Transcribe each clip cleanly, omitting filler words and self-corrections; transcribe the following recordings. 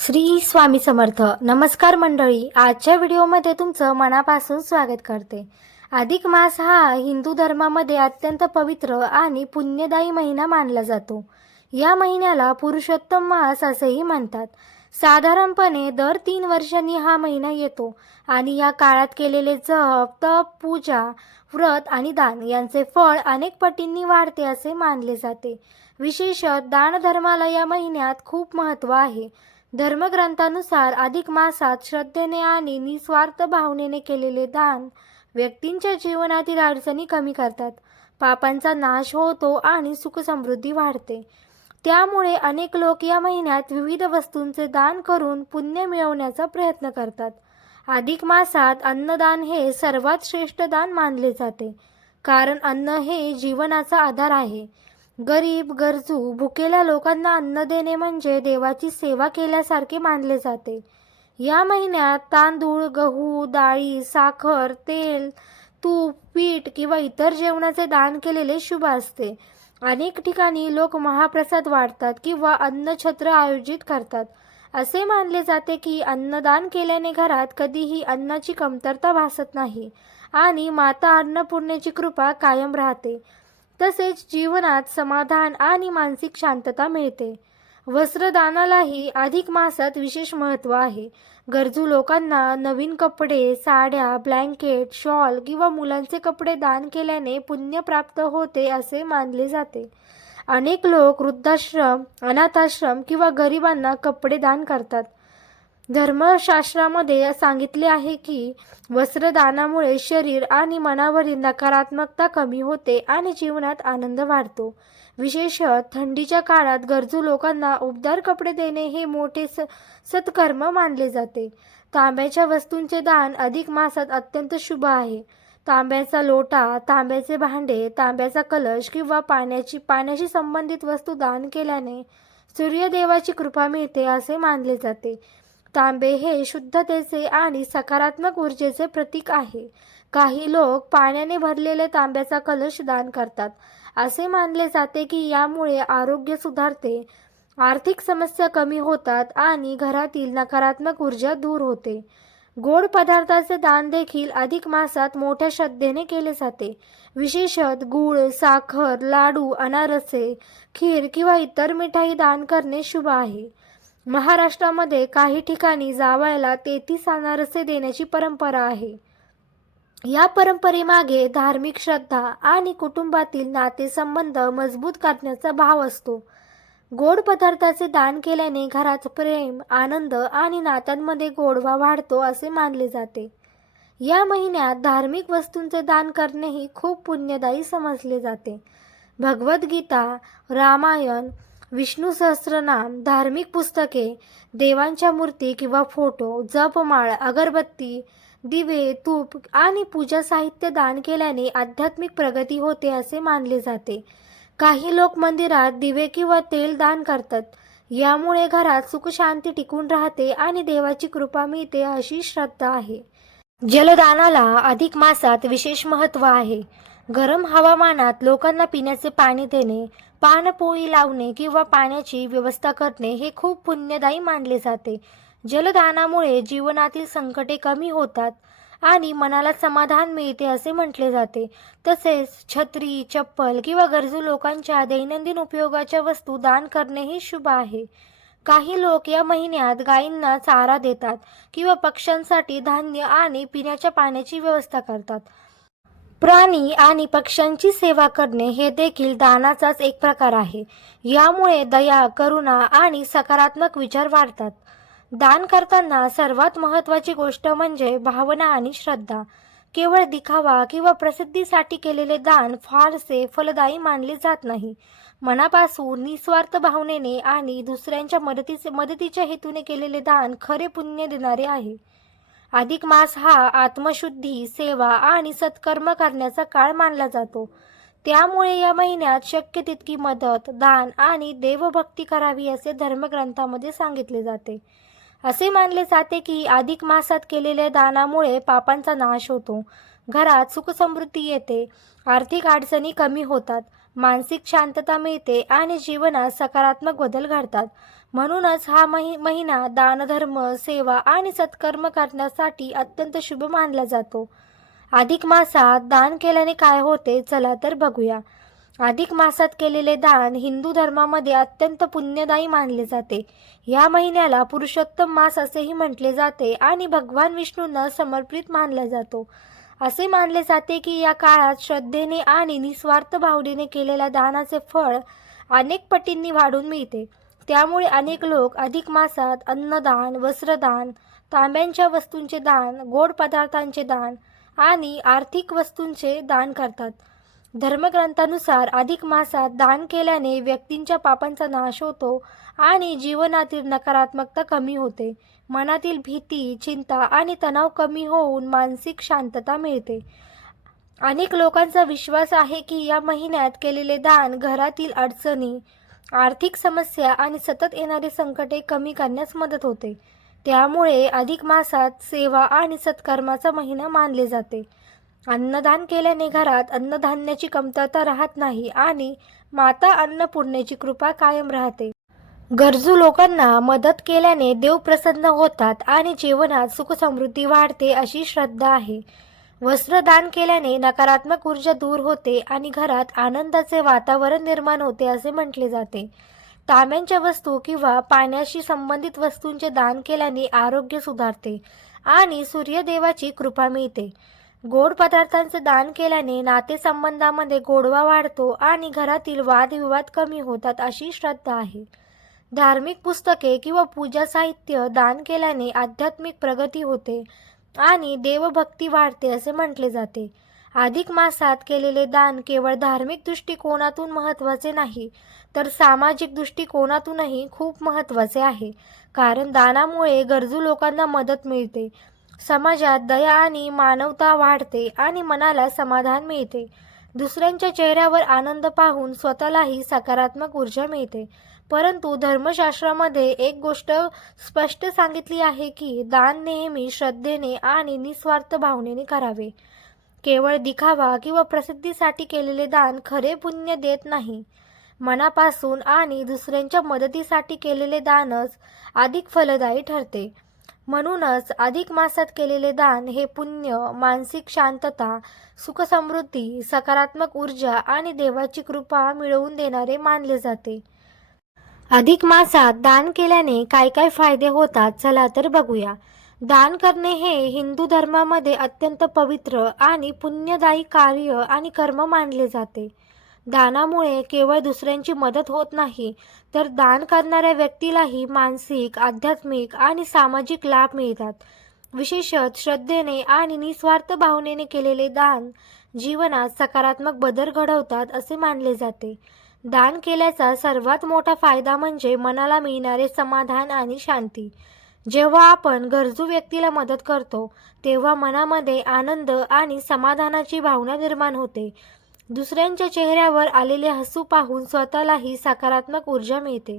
श्री स्वामी समर्थ. नमस्कार मंडळी, आजच्या व्हिडिओमध्ये तुमचं मनापासून स्वागत करते. अधिक मास हा हिंदू धर्मामध्ये अत्यंत पवित्र आणि पुण्यदायी महिना मानला जातो. या महिन्याला पुरुषोत्तम मास असेही म्हणतात. साधारणपणे दर 3 वर्षांनी हा महिना येतो आणि या काळात केलेले जप, तप, पूजा, व्रत आणि दान यांचे फळ अनेक पटींनी वाढते असे मानले जाते. विशेषतः दानधर्माला या महिन्यात खूप महत्त्व आहे. धर्मग्रंथानुसार अधिक मासात श्रद्धेने आणि निस्वार्थ भावनेने केलेले दान व्यक्तींच्या जीवनातील अडचणी कमी करतात, पापांचा नाश होतो आणि सुखसमृद्धी वाढते. त्यामुळे अनेक लोक या महिन्यात विविध वस्तूंचे दान करून पुण्य मिळवण्याचा प्रयत्न करतात. अधिक मासात अन्नदान हे सर्वात श्रेष्ठ दान मानले जाते, कारण अन्न हे जीवनाचा आधार आहे. गरीब, गरजू, भुकेल्या लोकांना अन्न देणे म्हणजे देवाची सेवा केल्यासारखे मानले जाते. या महिन्यात तांदूळ, गहू, डाळी, साखर, तेल, तूप, पीठ किंवा इतर जेवणाचे दान केलेले शुभ असते. अनेक ठिकाणी लोक महाप्रसाद वाटतात किंवा अन्नछत्र आयोजित करतात. असे मानले जाते की अन्नदान केल्याने घरात कधीही अन्नाची कमतरता भासत नाही आणि माता अन्नपूर्णेची कृपा कायम राहते. तसेच जीवनात समाधान आणि मानसिक शांतता मिळते. वस्त्रदानालाही अधिक मासात विशेष महत्त्व आहे. गरजू लोकांना नवीन कपडे, साड्या, ब्लँकेट, शॉल किंवा मुलांचे कपडे दान केल्याने पुण्य प्राप्त होते असे मानले जाते. अनेक लोक वृद्धाश्रम, अनाथाश्रम किंवा गरिबांना कपडे दान करतात. धर्मशास्त्रामध्ये सांगितले आहे की वस्त्रदानामुळे शरीर आणि मनावरील नकारात्मकता कमी होते आणि जीवनात आनंद वाढतो. विशेषतः थंडीच्या काळात गरजू लोकांना उबदार कपडे देणे हे मोठे सत्कर्म मानले जाते. तांब्याच्या वस्तूंचे दान अधिक मासात अत्यंत शुभ आहे. तांब्याचा लोटा, तांब्याचे भांडे, तांब्याचा कलश किंवा पाण्याशी संबंधित वस्तू दान केल्याने सूर्यदेवाची कृपा मिळते असे मानले जाते. तांबे हे शुद्धतेचे आणि सकारात्मक ऊर्जेचे प्रतीक आहे. काही लोक पाण्याने भरलेले तांब्याचा कलश दान करतात. असे मानले जाते की यामुळे आरोग्य सुधारते, आर्थिक समस्या कमी होतात आणि घरातील नकारात्मक ऊर्जा दूर होते. गोड पदार्थाचे दान देखील अधिक मासात मोठ्या श्रद्धेने केले जाते. विशेषतः गूळ, साखर, लाडू, अनारसे, खीर किंवा इतर मिठाई दान करणे शुभ आहे. महाराष्ट्रामध्ये काही ठिकाणी जावयाला 33 अनारसे देण्याची परंपरा आहे. या परंपरेमागे धार्मिक श्रद्धा आणि कुटुंबातील नातेसंबंध मजबूत करण्याचा भाव असतो. गोड पदार्थाचे दान केल्याने घरात प्रेम, आनंद आणि नात्यांमध्ये गोडवा वाढतो असे मानले जाते. या महिन्यात धार्मिक वस्तूंचे दान करणेही खूप पुण्यदायी समजले जाते. भगवद्गीता, रामायण, विष्णू सहस्त्रनाम, धार्मिक पुस्तके, देवांच्या मूर्ती किंवा फोटो, जपमाळ, अगरबत्ती, दिवे, तूप आणि पूजा साहित्य दान केल्याने आध्यात्मिक प्रगती होते असे मानले जाते. काही लोक मंदिरात दिवे किंवा तेल दान करतात. यामुळे घरात सुखशांती टिकून राहते आणि देवाची कृपा मिळते अशी श्रद्धा आहे. जलदानाला अधिक मासात विशेष महत्त्व आहे. गरम हवामानात लोकांना पिण्याचे पाणी देणे, पाणपोई लावणे किंवा पाण्याची व्यवस्था करणे हे खूप पुण्यदायी मानले जाते. जलदानामुळे जीवनातील संकटे कमी होतात आणि मनाला समाधान मिळते असे म्हटले जाते. तसेच छत्री, चप्पल किंवा गरजू लोकांच्या दैनंदिन उपयोगाच्या वस्तू दान करणेही शुभ आहे. काही लोक या महिन्यात गायींना चारा देतात किंवा पक्ष्यांसाठी धान्य आणि पिण्याच्या पाण्याची व्यवस्था करतात. प्राणी आणि पक्ष्यांची सेवा करणे हे देखील दानाचाच एक प्रकार आहे. यामुळे दया, करुणा आणि सकारात्मक विचार वाढतात. दान करताना सर्वात महत्त्वाची गोष्ट म्हणजे भावना आणि श्रद्धा. केवळ दिखावा किंवा प्रसिद्धीसाठी केलेले दान फारसे फलदायी मानले जात नाही. मनापासून निस्वार्थ भावनेने आणि दुसऱ्यांच्या मदतीच्या हेतूने केलेले दान खरे पुण्य देणारे आहे. अधिक मास हा आत्मशुद्धी, सेवा आणि सत्कर्म करण्याचा काळ मानला जातो. त्यामुळे या महिन्यात शक्य तितकी मदत, दान आणि देवभक्ती करावी असे धर्मग्रंथामध्ये सांगितले जाते. असे मानले जाते की अधिक मासात केलेल्या दानामुळे पापांचा नाश होतो, घरात सुखसमृद्धी येते, आर्थिक अडचणी कमी होतात, मानसिक शांतता मिळते आणि जीवनात सकारात्मक बदल घडतात. म्हणूनच हा महिना दानधर्म, सेवा आणि सत्कर्म करण्यासाठी अत्यंत शुभ मानला जातो. अधिक मासात दान केल्याने काय होते, चला तर बघूया. अधिक मासात केलेले दान हिंदू धर्मामध्ये अत्यंत पुण्यदायी मानले जाते. या महिन्याला पुरुषोत्तम मास असेही म्हटले जाते आणि भगवान विष्णूंना समर्पित मानला जातो. असे मानले जाते की या काळात श्रद्धेने आणि निस्वार्थ भावनेने केलेल्या दानाचे फळ अनेक पटींनी वाढून मिळते. त्यामुळे अनेक लोक अधिक मासात अन्नदान, वस्त्रदान, तांब्यांच्या वस्तूंचे दान, गोड पदार्थांचे दान आणि आर्थिक वस्तूंचे दान करतात. धर्मग्रंथानुसार अधिक मासात दान केल्याने व्यक्तींच्या पापांचा नाश होतो आणि जीवनातील नकारात्मकता कमी होते. मनातील भीती, चिंता आणि तणाव कमी होऊन मानसिक शांतता मिळते. अनेक लोकांचा विश्वास आहे की या महिन्यात केलेले दान घरातील अडचणी, आर्थिक समस्या आणि सतत येणारे संकटे कमी करण्यास मदत होते. त्यामुळे अधिक मासात सेवा आणि सत्कर्माचा महिना मानले जाते. अन्नदान केल्याने घरात अन्नधान्याची कमतरता राहत नाही आणि माता अन्नपूर्णेची कृपा कायम राहते. गरजू लोकांना मदत केल्याने देव प्रसन्न होतात आणि जीवनात सुखसमृद्धी वाढते अशी श्रद्धा आहे. वस्त्रदान केल्याने नकारात्मक ऊर्जा दूर होते आणि घरात आनंदाचे वातावरण निर्माण होते असे म्हटले जाते. तांब्यांच्या वस्तू किंवा पाण्याशी संबंधित वस्तूंचे दान केल्याने आरोग्य सुधारते आणि सूर्यदेवाची कृपा मिळते. गोड पदार्थांचे दान केल्याने नातेसंबंधामध्ये गोडवा वाढतो आणि घरातील वादविवाद कमी होतात अशी श्रद्धा आहे. धार्मिक पुस्तके किंवा पूजा साहित्य दान केल्याने आध्यात्मिक प्रगती होते आणि देवभक्ती वाढते असे म्हटले जाते. अधिक मासात केलेले दान केवळ धार्मिक दृष्टिकोनातून महत्त्वाचे नाही, तर सामाजिक दृष्टिकोनातूनही खूप महत्त्वाचे आहे. कारण दानामुळे गरजू लोकांना मदत मिळते, समाजात दया आणि मानवता वाढते आणि मनाला समाधान मिळते. दुसऱ्यांच्या चेहऱ्यावर आनंद पाहून स्वतःलाही सकारात्मक ऊर्जा मिळते. परंतु धर्मशास्त्रामध्ये एक गोष्ट स्पष्ट सांगितली आहे की दान नेहमी श्रद्धेने आणि निस्वार्थ भावनेने करावे. केवळ दिखावा किंवा प्रसिद्धीसाठी केलेले दान खरे पुण्य देत नाही. मनापासून आणि दुसऱ्यांच्या मदतीसाठी केलेले दानच अधिक फलदायी ठरते. म्हणूनच अधिक मासात केलेले दान हे पुण्य, मानसिक शांतता, सुखसमृद्धी, सकारात्मक ऊर्जा आणि देवाची कृपा मिळवून देणारे मानले जाते. अधिक मासात दान केल्याने काय काय फायदे होतात, चला तर बघूया. दान करणे हे हिंदू धर्मामध्ये अत्यंत पवित्र आणि पुण्यदायी कार्य आणि कर्म मानले जाते. दानामुळे केवळ दुसऱ्यांची मदत होत नाही, तर दान करणाऱ्या व्यक्तीलाही मानसिक, आध्यात्मिक आणि सामाजिक लाभ मिळतात. विशेषतः श्रद्धेने आणि निस्वार्थ भावनेने केलेले दान जीवनात सकारात्मक बदल घडवतात असे मानले जाते. दान केल्याचा सर्वात मोठा फायदा म्हणजे मनाला मिळणारे समाधान आणि शांती. जेव्हा आपण गरजू व्यक्तीला मदत करतो, तेव्हा मनामध्ये आनंद आणि समाधानाची भावना निर्माण होते. दुसऱ्यांच्या चेहऱ्यावर आलेले हसू पाहून स्वतःलाही सकारात्मक ऊर्जा मिळते.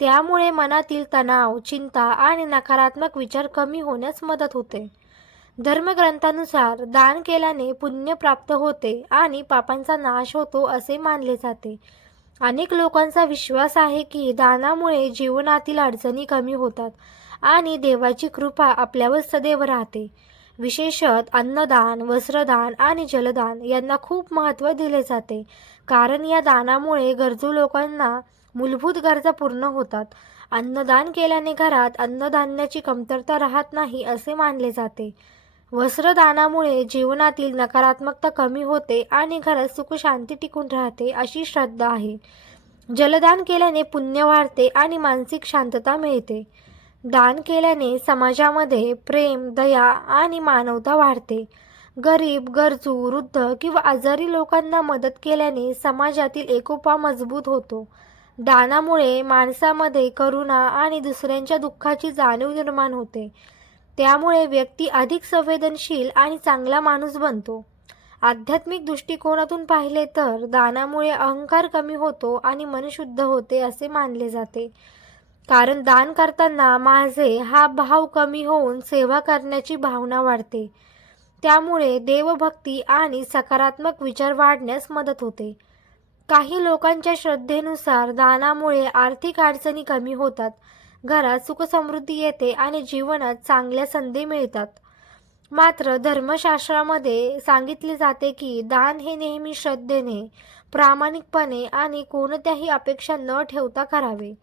त्यामुळे मनातील तणाव, चिंता आणि नकारात्मक विचार कमी होण्यास मदत होते. धर्मग्रंथानुसार दान केल्याने पुण्य प्राप्त होते आणि पापांचा नाश होतो असे मानले जाते. अनेक लोकांचा विश्वास आहे की दानामुळे जीवनातील अडचणी कमी होतात आणि देवाची कृपा आपल्यावर सदैव राहते. विशेषतः अन्नदान, वस्त्रदान आणि जलदान यांना खूप महत्त्व दिले जाते, कारण या दानामुळे गरजू लोकांना मूलभूत गरजा पूर्ण होतात. अन्नदान केल्याने घरात अन्नधान्याची कमतरता राहत नाही असे मानले जाते. वस्त्रदानामुळे जीवनातील नकारात्मकता कमी होते आणि घरात सुखशांती टिकून राहते अशी श्रद्धा आहे. जलदान केल्याने पुण्य वाढते आणि मानसिक शांतता मिळते. दान केल्याने समाजामध्ये प्रेम, दया आणि मानवता वाढते. गरीब, गरजू, वृद्ध किंवा आजारी लोकांना मदत केल्याने समाजातील एकोपा मजबूत होतो. दानामुळे माणसामध्ये करुणा आणि दुसऱ्यांच्या दुःखाची जाणीव निर्माण होते. त्यामुळे व्यक्ती अधिक संवेदनशील आणि चांगला माणूस बनतो. आध्यात्मिक दृष्टिकोनातून पाहिले तर दानामुळे अहंकार कमी होतो आणि मन शुद्ध होते असे मानले जाते. कारण दान करताना माझे हा भाव कमी होऊन सेवा करण्याची भावना वाढते. त्यामुळे देवभक्ती आणि सकारात्मक विचार वाढण्यास मदत होते. काही लोकांच्या श्रद्धेनुसार दानामुळे आर्थिक अडचणी कमी होतात, घरात सुखसमृद्धी येते आणि जीवनात चांगल्या संधी मिळतात. मात्र धर्मशास्त्रामध्ये सांगितले जाते की दान हे नेहमी श्रद्धेने, प्रामाणिकपणे आणि कोणत्याही अपेक्षा न ठेवता करावे.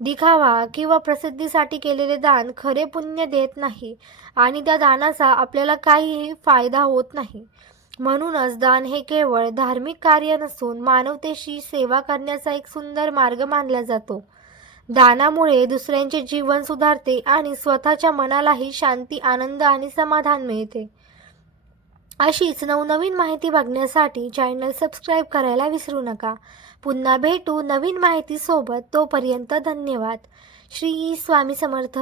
दिखावा किंवा प्रसिद्धीसाठी केलेले दान खरे पुण्य देत नाही आणि त्या दानाचा आपल्याला काहीही फायदा होत नाही. म्हणूनच दान हे केवळ धार्मिक कार्य नसून मानवतेशी सेवा करण्याचा एक सुंदर मार्ग मानला जातो. दानामुळे दुसऱ्यांचे जीवन सुधारते आणि स्वतःच्या मनालाही शांती, आनंद आणि समाधान मिळते. अशीच नवनवीन माहिती बघण्यासाठी चॅनल सबस्क्राईब करायला विसरू नका. पुन्हा भेटू नवीन माहिती सोबत. तोपर्यंत धन्यवाद. श्री स्वामी समर्थ.